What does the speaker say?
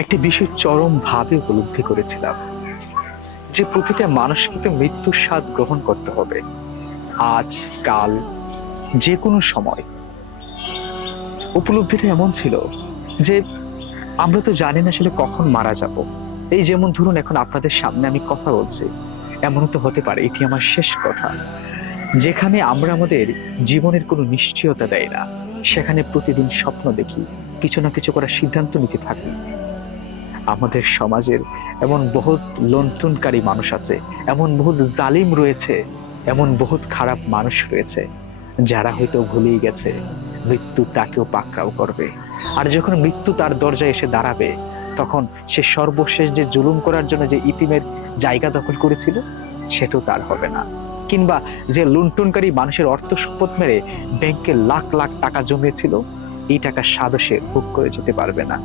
একটি বিষয় চরম ভাবে উপলব্ধি করেছিলাম যে প্রতিটা মানুষকে তো মৃত্যুর স্বাদ গ্রহণ করতে হবে, আজ কাল যে কোনো সময়। উপলব্ধিটা এমন ছিল যে আমরা তো জানি না আসলে কখন মারা যাব। এই যেমন ধরুন, এখন আপনাদের সামনে আমি কথা বলছি, এমনও তো হতে পারে এটি আমার শেষ কথা। যেখানে আমরা আমাদের জীবনের কোনো নিশ্চয়তা দেয় না, সেখানে প্রতিদিন স্বপ্ন দেখি, কিছু না কিছু করার সিদ্ধান্ত নিতে থাকি। আমাদের সমাজের এমন বহুত লুণ্ঠনকারী মানুষ আছে, এমন বহুত জালিম রয়েছে, এমন বহুত খারাপ মানুষ রয়েছে, যারা হয়তো ভুলেই গেছে মৃত্যু তাকেও পাকড়াও করবে। আর যখন মৃত্যু তার দরজায় এসে দাঁড়াবে, তখন সে সর্বশেষ যে জুলুম করার জন্য যে ইতিমের জায়গা দখল করেছিল, সেটাও তার হবে না। কিংবা যে লুণ্ঠনকারী মানুষের অর্থ সম্পদ মেরে ব্যাংকে লাখ লাখ টাকা জমিয়েছিল, এই টাকার স্বাদও সে ভোগ করে যেতে পারবে না।